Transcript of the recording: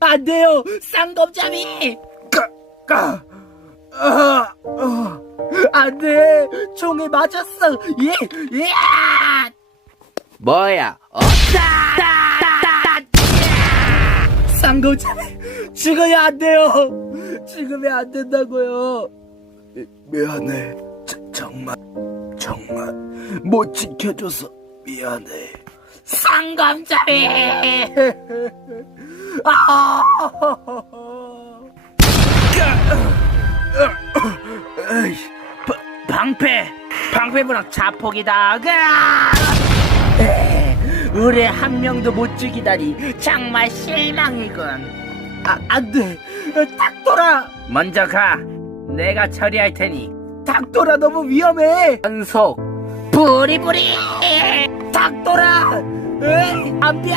안 돼요, 쌍검잡이! 까, 아, 아, 안 돼, 총에 맞았어! 예, 예! 뭐야? 어? 쌍검잡이, 죽어야 안 돼요! 죽으면 안 된다고요! 미, 미안해. 저, 정말, 정말 못 지켜줘서 미안해. 쌍검잡이! 아! 방패! 방패부랑 자폭이다! 으아! 에, 의뢰 한 명도 못 죽이다니 정말 실망이군. 아, 안 돼! 닥돌아! 먼저 가! 내가 처리할 테니. 닥돌아, 너무 위험해! 연속! 부리부리! 닥돌아! 에이, 안 돼!